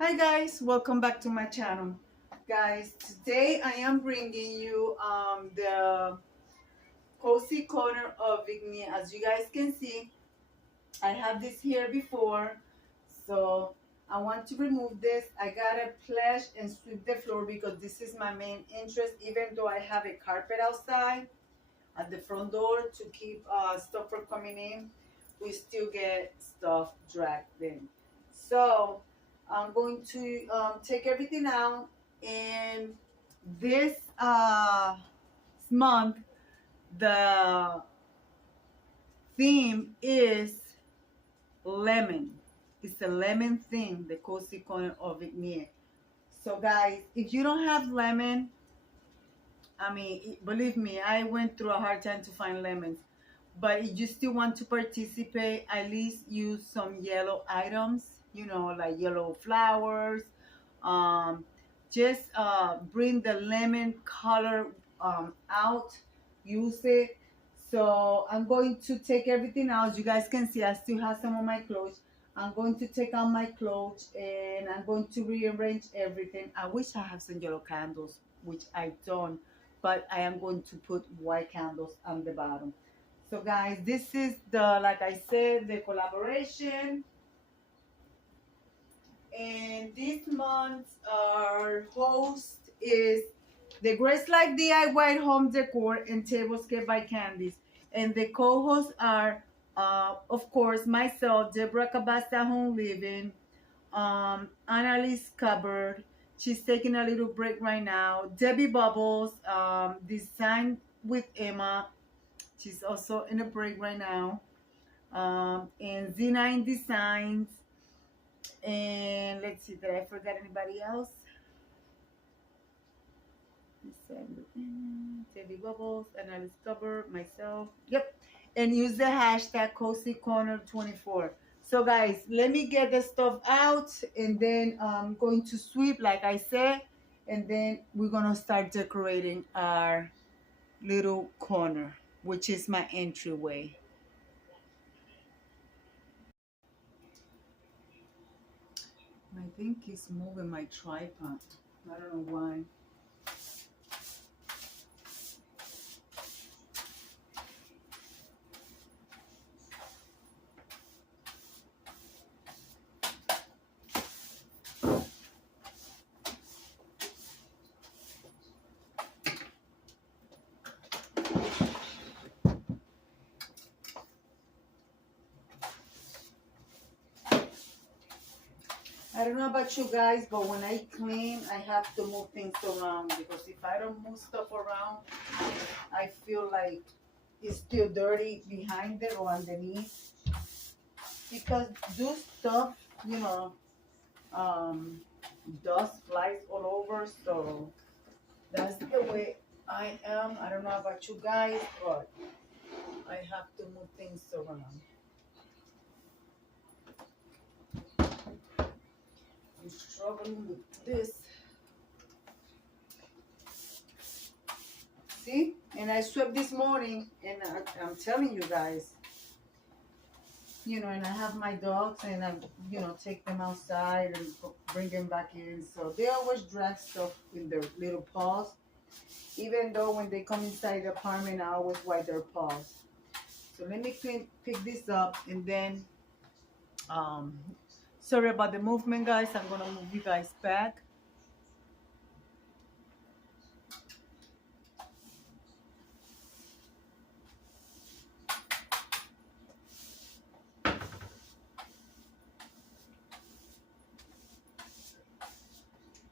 Hi guys, welcome back to my channel. Guys, today I am bringing you the cozy corner of Vignette. As you guys can see, I have this here before, so I want to remove this. I gotta flush and sweep the floor because this is my main interest. Even though I have a carpet outside at the front door to keep stuff from coming in, we still get stuff dragged in. So I'm going to take everything out, and this month the theme is lemon. It's a lemon theme, the cozy corner of Vignette. So guys, if you don't have lemon, I mean, believe me, I went through a hard time to find lemons. But if you still want to participate, at least use some yellow items, like yellow flowers. Um, just bring the lemon color out, use it. So I'm going to take everything out. As you guys can see, I still have some of my clothes. I'm going to take out my clothes and I'm going to rearrange everything. I wish I have some yellow candles, which I don't, but I am going to put white candles on the bottom. So guys, this is like I said, the collaboration. And this month our host is the Grace Like DIY Home Decor and Tablescape by Candice. And the co-hosts are, of course, myself, Deborah Cabassa Home Living, Annalise Cupboard. She's taking a little break right now. Debbie Bubbles, Design with Emma. She's also in a break right now. And Z9 Designs. And let's see, did I forget anybody else? Teddy Bubbles, Annalise Cover, myself. Yep. And use the hashtag Cozy Corner 24. So guys, let me get the stuff out and then I'm going to sweep like I said, and then we're gonna start decorating our little corner, which is my entryway. I think it's moving my tripod. I don't know why. I don't know about you guys, but when I clean, I have to move things around because if I don't move stuff around, I feel like it's still dirty behind it or underneath. Because do stuff, you know, um, dust flies all over. So that's the way I am. I don't know about you guys, but I have to move things around. I'm struggling with this. See? And I swept this morning, and I'm telling you guys, and I have my dogs, and I, take them outside and bring them back in. So they always drag stuff in their little paws. Even though when they come inside the apartment, I always wipe their paws. So let me pick this up, and then, sorry about the movement, guys. I'm gonna move you guys back.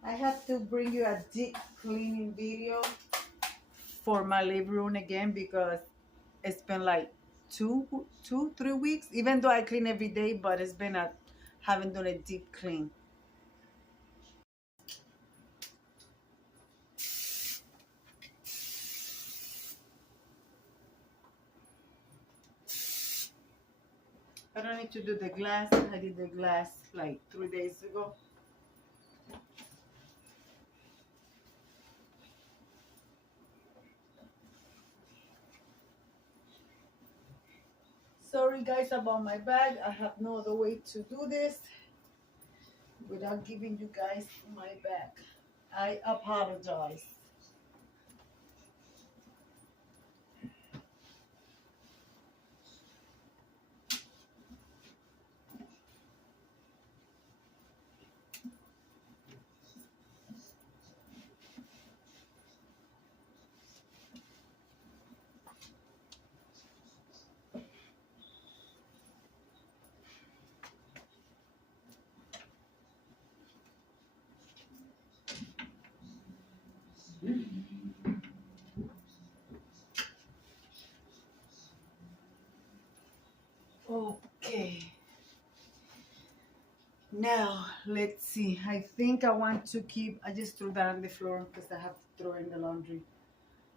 I have to bring you a deep cleaning video for my living room again because it's been like 3 weeks, even though I clean every day, but it's been haven't done a deep clean. I don't need to do the glass. I did the glass like 3 days ago. Sorry guys about my bag. I have no other way to do this. without giving you guys my back. I apologize. Okay. Now, let's see. I think I want to keep, I just threw that on the floor because I have to throw in the laundry.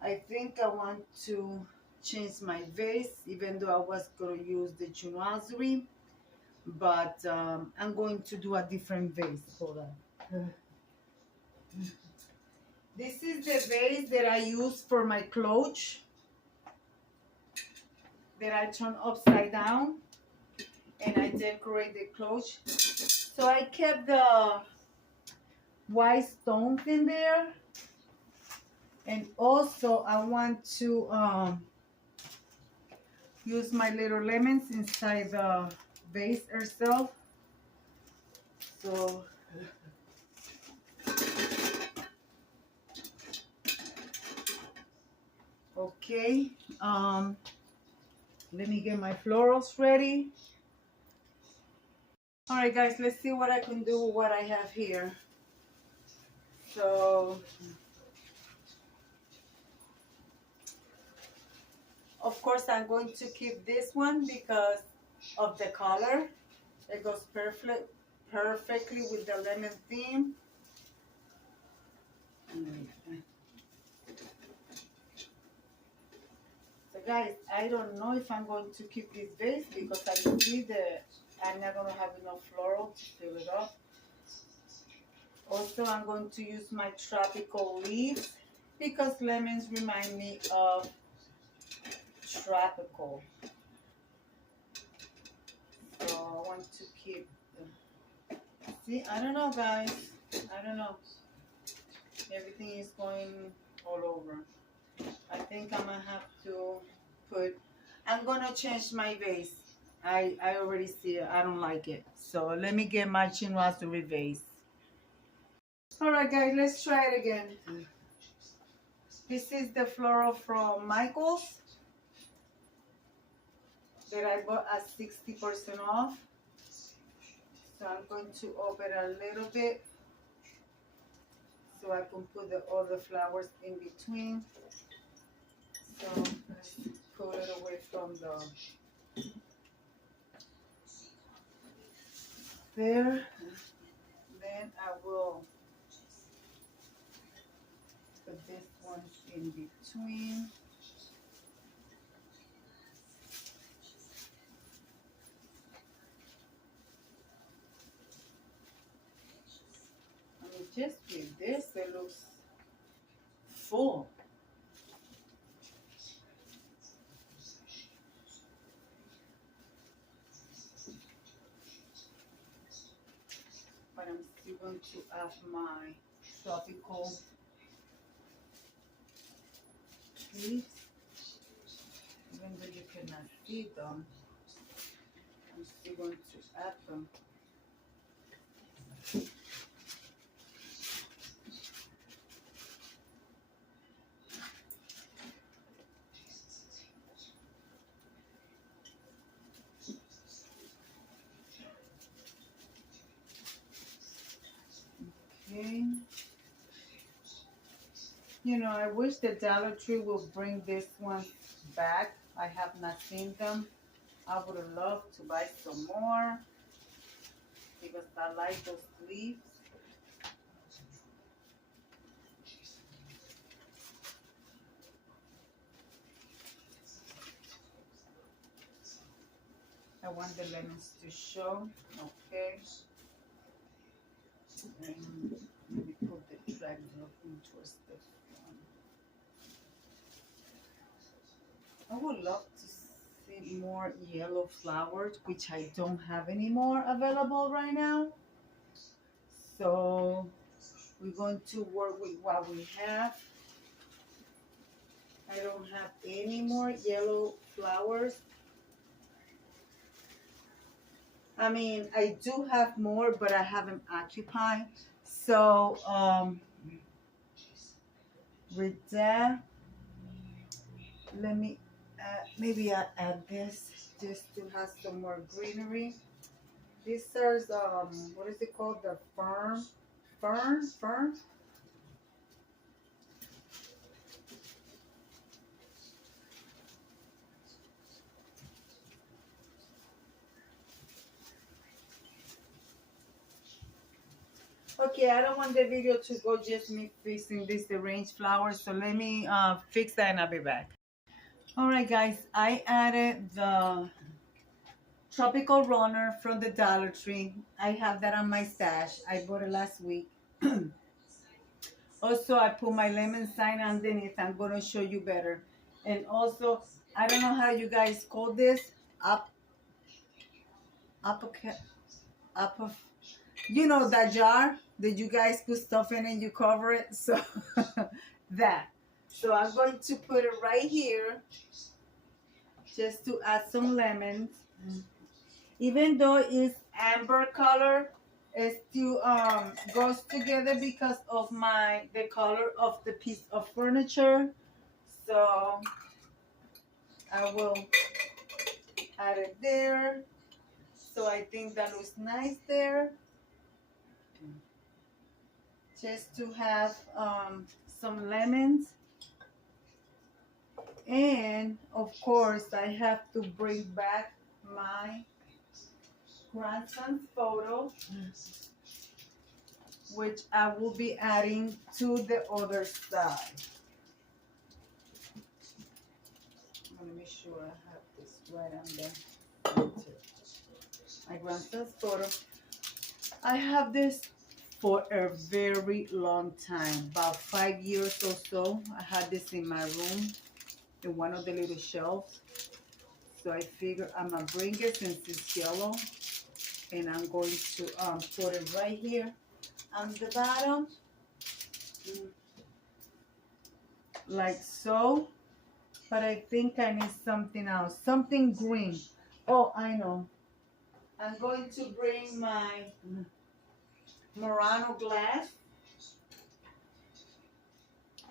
I think I want to change my vase, even though I was going to use the chinoiserie, but I'm going to do a different vase. Hold on. This is the vase that I use for my clothes, that I turn upside down and I decorate the clothes. So I kept the white stones in there, and also I want to use my little lemons inside the vase herself. So okay, let me get my florals ready. All right, guys, let's see what I can do with what I have here. So, of course, I'm going to keep this one because of the color. It goes perfectly with the lemon theme. So, guys, I don't know if I'm going to keep this vase because I can see that I'm not going to have enough floral to fill it up. Also, I'm going to use my tropical leaves because lemons remind me of tropical. So I want to keep them. See, I don't know, guys. I don't know. Everything is going all over. I think I'm gonna have to I'm gonna change my vase. I already see it. I don't like it. So let me get my chinoiserie vase. All right, guys, let's try it again. This is the floral from Michael's that I bought at 60% off. So I'm going to open a little bit so I can put the other flowers in between. So let's pull it away from the there. Then I will put this one in between. I mean, just with this, it looks full. But I'm still going to add my tropical leaves. Even though you cannot see them, I'm still going to add them. Okay. You know, I wish the Dollar Tree will bring this one back. I have not seen them. I would have loved to buy some more because I like those leaves. I want the lemons to show. Okay. And let me put the drag towards the front. I would love to see more yellow flowers, which I don't have any more available right now. So we're going to work with what we have. I don't have any more yellow flowers. I mean, I do have more, but I haven't occupied. So with that, let me maybe I add this just to have some more greenery. These are what is it called? The fern. Okay, I don't want the video to go just me fixing this arranged flowers, so let me fix that and I'll be back. All right, guys, I added the tropical runner from the Dollar Tree. I have that on my stash. I bought it last week. Also, I put my lemon sign underneath. I'm going to show you better. And also, I don't know how you guys call this. You know that jar that you guys put stuff in and you cover it. So that. So I'm going to put it right here just to add some lemons. Even though it's amber color, it still goes together because of the color of the piece of furniture. So I will add it there. So I think that looks nice there. Just to have some lemons. And of course I have to bring back my grandson's photo, which I will be adding to the other side. Let me make sure I have this right on there. My grandson's photo. I have this for a very long time, about 5 years or so. I had this in my room in one of the little shelves. So I figure I'm gonna bring it since it's yellow, and I'm going to put it right here on the bottom, like so. But I think I need something else, something green. Oh, I know. I'm going to bring my Murano glass.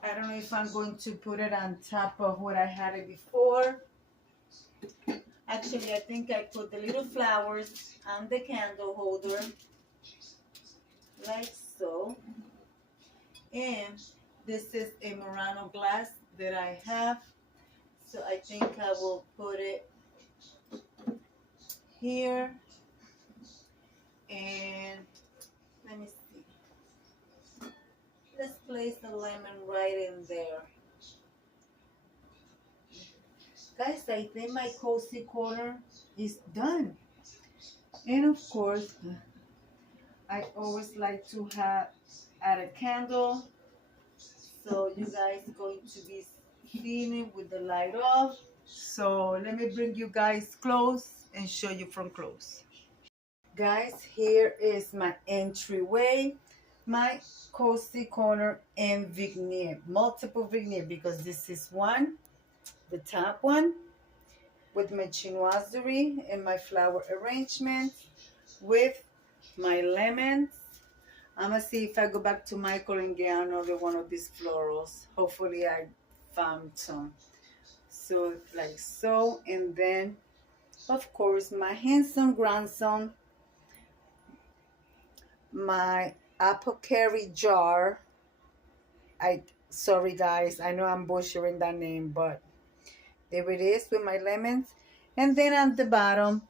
I don't know if I'm going to put it on top of what I had it before. Actually, I think I put the little flowers on the candle holder, like so. And this is a Murano glass that I have. So I think I will put it here. And let me see. Let's place the lemon right in there. Guys, I think my cozy corner is done. And of course, I always like to add a candle. So you guys are going to be seeing it with the light off. So let me bring you guys close and show you from close. Guys, here is my entryway, my cozy corner and vignette, multiple vignette, because this is one, the top one, with my chinoiserie and my flower arrangement, with my lemons. I'm gonna see if I go back to Michael and get another one of these florals. Hopefully I found some. So like so, and then of course my handsome grandson, my apothecary jar. Sorry guys, I know I'm butchering that name, but there it is with my lemons. And then at the bottom,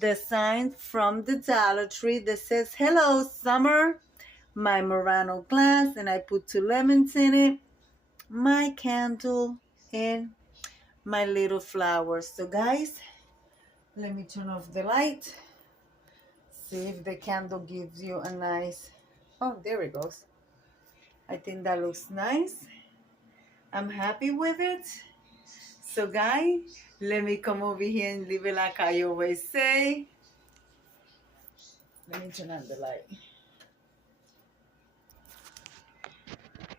the sign from the Dollar Tree that says hello summer, my Murano glass, and I put 2 lemons in it, my candle, and my little flowers. So guys, let me turn off the light. See if the candle gives you a nice, oh, there it goes. I think that looks nice. I'm happy with it. So guys, let me come over here and leave it like I always say. Let me turn on the light.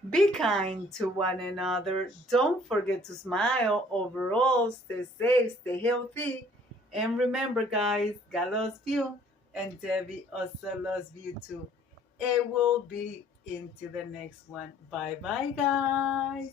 Be kind to one another. Don't forget to smile. Overall, stay safe, stay healthy. And remember, guys, God loves you. And Debbie also loves you too. It will be into the next one. Bye bye, guys.